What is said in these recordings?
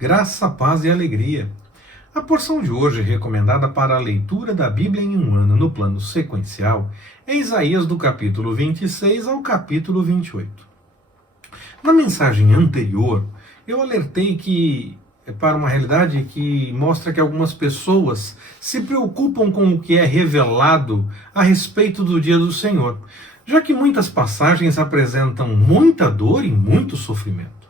Graça, paz e alegria. A porção de hoje, recomendada para a leitura da Bíblia em um ano no plano sequencial, é Isaías do capítulo 26 ao capítulo 28. Na mensagem anterior, eu alertei para uma realidade que mostra que algumas pessoas se preocupam com o que é revelado a respeito do dia do Senhor, já que muitas passagens apresentam muita dor e muito sofrimento.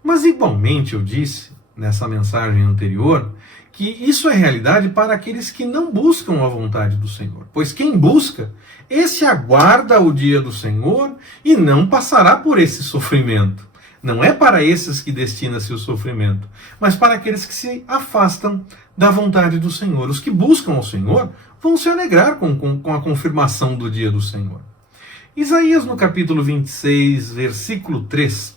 Mas igualmente eu disse, nessa mensagem anterior, que isso é realidade para aqueles que não buscam a vontade do Senhor. Pois quem busca, esse aguarda o dia do Senhor e não passará por esse sofrimento. Não é para esses que destina-se o sofrimento, mas para aqueles que se afastam da vontade do Senhor. Os que buscam ao Senhor vão se alegrar com a confirmação do dia do Senhor. Isaías, no capítulo 26, versículo 3,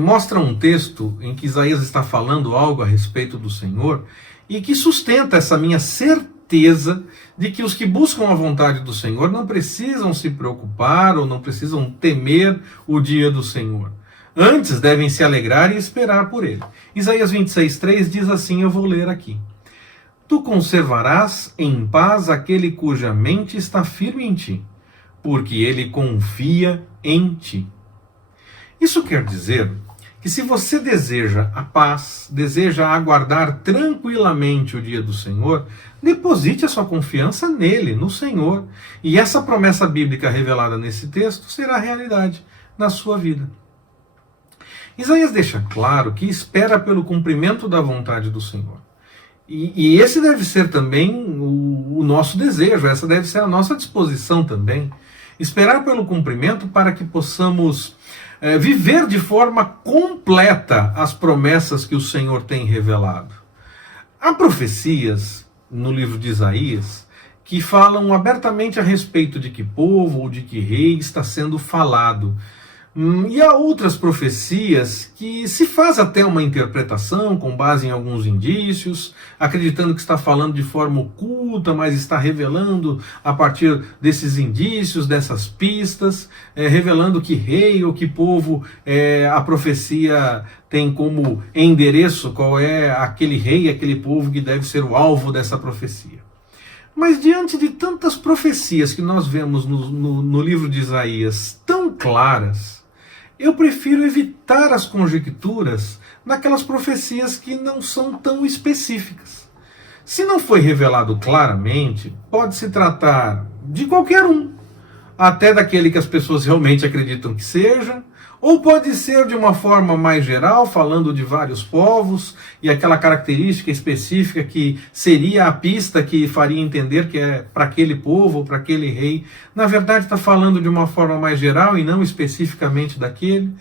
mostra um texto em que Isaías está falando algo a respeito do Senhor e que sustenta essa minha certeza de que os que buscam a vontade do Senhor não precisam se preocupar ou não precisam temer o dia do Senhor. Antes devem se alegrar e esperar por ele. Isaías 26:3 diz assim, eu vou ler aqui. Tu conservarás em paz aquele cuja mente está firme em ti, porque ele confia em ti. Isso quer dizer que se você deseja a paz, deseja aguardar tranquilamente o dia do Senhor, deposite a sua confiança nele, no Senhor. E essa promessa bíblica revelada nesse texto será realidade na sua vida. Isaías deixa claro que espera pelo cumprimento da vontade do Senhor. E esse deve ser também o nosso desejo, essa deve ser a nossa disposição também. Esperar pelo cumprimento para que possamos viver de forma completa as promessas que o Senhor tem revelado. Há profecias no livro de Isaías que falam abertamente a respeito de que povo ou de que rei está sendo falado. E há outras profecias que se faz até uma interpretação com base em alguns indícios, acreditando que está falando de forma oculta, mas está revelando a partir desses indícios, dessas pistas, revelando que rei ou que povo a profecia tem como endereço, qual é aquele rei, aquele povo que deve ser o alvo dessa profecia. Mas diante de tantas profecias que nós vemos no livro de Isaías tão claras, eu prefiro evitar as conjecturas naquelas profecias que não são tão específicas. Se não foi revelado claramente, pode se tratar de qualquer um, até daquele que as pessoas realmente acreditam que seja, ou pode ser de uma forma mais geral, falando de vários povos, e aquela característica específica que seria a pista que faria entender que é para aquele povo ou para aquele rei. Na verdade está falando de uma forma mais geral e não especificamente daquele.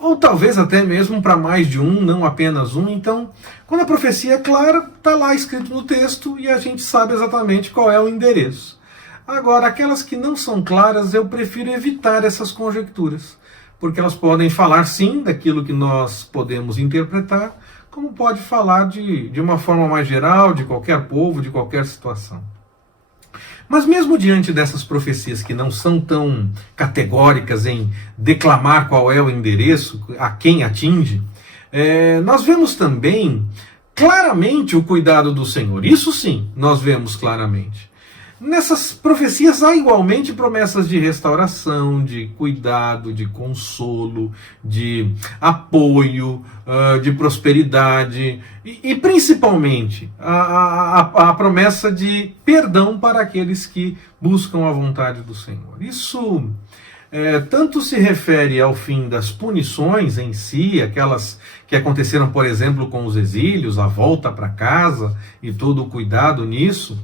Ou talvez até mesmo para mais de um, não apenas um. Então, quando a profecia é clara, está lá escrito no texto e a gente sabe exatamente qual é o endereço. Agora, aquelas que não são claras, eu prefiro evitar essas conjecturas, porque elas podem falar sim daquilo que nós podemos interpretar, como pode falar de uma forma mais geral, de qualquer povo, de qualquer situação. Mas mesmo diante dessas profecias que não são tão categóricas em declamar qual é o endereço, a quem atinge, nós vemos também claramente o cuidado do Senhor. Isso sim, nós vemos claramente. Nessas profecias há igualmente promessas de restauração, de cuidado, de consolo, de apoio, de prosperidade e principalmente a promessa de perdão para aqueles que buscam a vontade do Senhor. Isso tanto se refere ao fim das punições em si, aquelas que aconteceram, por exemplo, com os exílios, a volta para casa e todo o cuidado nisso.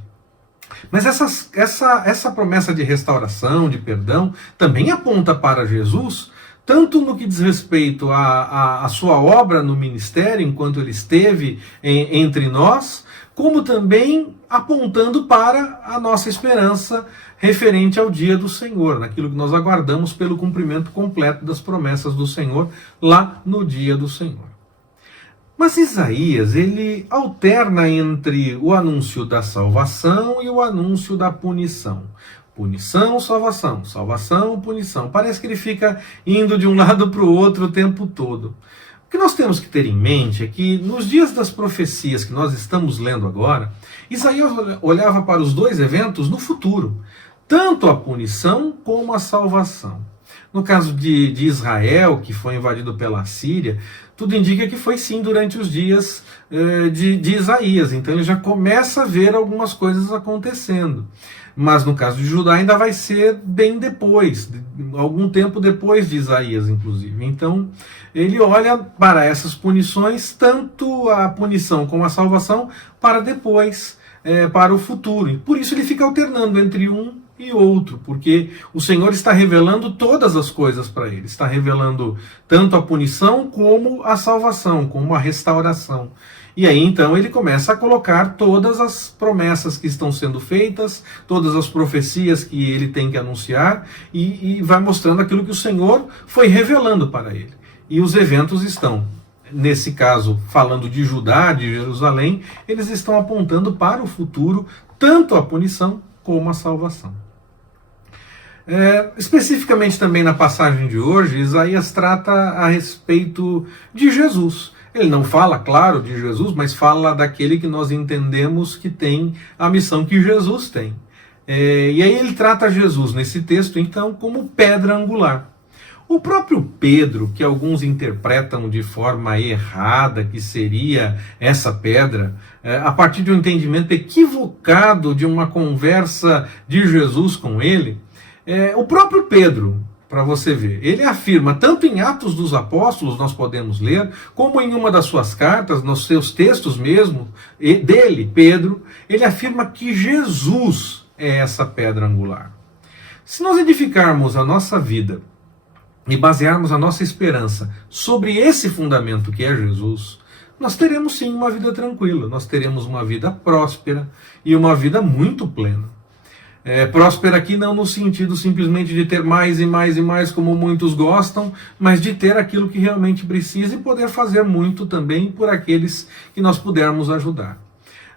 Mas essa promessa de restauração, de perdão, também aponta para Jesus, tanto no que diz respeito à sua obra no ministério, enquanto ele esteve entre nós, como também apontando para a nossa esperança referente ao dia do Senhor, naquilo que nós aguardamos pelo cumprimento completo das promessas do Senhor lá no dia do Senhor. Mas Isaías, ele alterna entre o anúncio da salvação e o anúncio da punição. Punição, salvação, salvação, punição. Parece que ele fica indo de um lado para o outro o tempo todo. O que nós temos que ter em mente é que nos dias das profecias que nós estamos lendo agora, Isaías olhava para os dois eventos no futuro, tanto a punição como a salvação. No caso de Israel, que foi invadido pela Síria, tudo indica que foi sim durante os dias de Isaías. Então ele já começa a ver algumas coisas acontecendo. Mas no caso de Judá ainda vai ser bem depois, algum tempo depois de Isaías, inclusive. Então ele olha para essas punições, tanto a punição como a salvação, para depois, para o futuro. E por isso ele fica alternando entre um e outro, porque o Senhor está revelando todas as coisas para ele, está revelando tanto a punição como a salvação, como a restauração. E aí então ele começa a colocar todas as promessas que estão sendo feitas, todas as profecias que ele tem que anunciar, e vai mostrando aquilo que o Senhor foi revelando para ele. E os eventos estão, nesse caso, falando de Judá, de Jerusalém, eles estão apontando para o futuro, tanto a punição como a salvação. Especificamente também na passagem de hoje, Isaías trata a respeito de Jesus. Ele não fala, claro, de Jesus, mas fala daquele que nós entendemos que tem a missão que Jesus tem. E aí ele trata Jesus nesse texto, então, como pedra angular. O próprio Pedro, que alguns interpretam de forma errada, que seria essa pedra, a partir de um entendimento equivocado de uma conversa de Jesus com ele, o próprio Pedro, para você ver, ele afirma, tanto em Atos dos Apóstolos, nós podemos ler, como em uma das suas cartas, nos seus textos mesmo, dele, Pedro, ele afirma que Jesus é essa pedra angular. Se nós edificarmos a nossa vida e basearmos a nossa esperança sobre esse fundamento que é Jesus, nós teremos sim uma vida tranquila, nós teremos uma vida próspera e uma vida muito plena. Próspera aqui não no sentido simplesmente de ter mais e mais e mais como muitos gostam, mas de ter aquilo que realmente precisa e poder fazer muito também por aqueles que nós pudermos ajudar.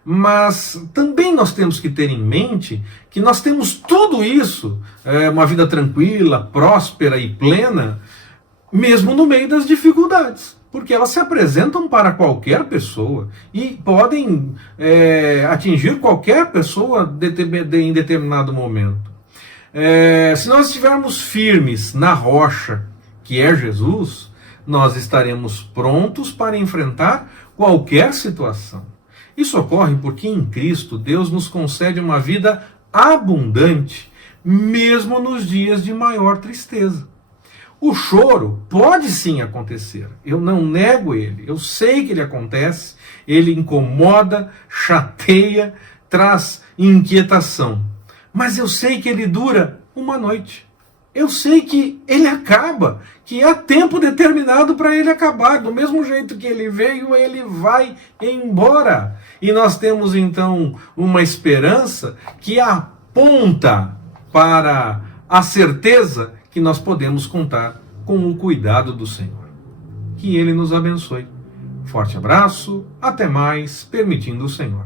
Mas também nós temos que ter em mente que nós temos tudo isso, uma vida tranquila, próspera e plena, mesmo no meio das dificuldades. Porque elas se apresentam para qualquer pessoa e podem atingir qualquer pessoa em determinado momento. Se nós estivermos firmes na rocha, que é Jesus, nós estaremos prontos para enfrentar qualquer situação. Isso ocorre porque em Cristo Deus nos concede uma vida abundante, mesmo nos dias de maior tristeza. O choro pode sim acontecer, eu não nego ele, eu sei que ele acontece, ele incomoda, chateia, traz inquietação, mas eu sei que ele dura uma noite, eu sei que ele acaba, que há tempo determinado para ele acabar, do mesmo jeito que ele veio, ele vai embora. E nós temos então uma esperança que aponta para a certeza que nós podemos contar com o cuidado do Senhor. Que Ele nos abençoe. Forte abraço, até mais, permitindo o Senhor.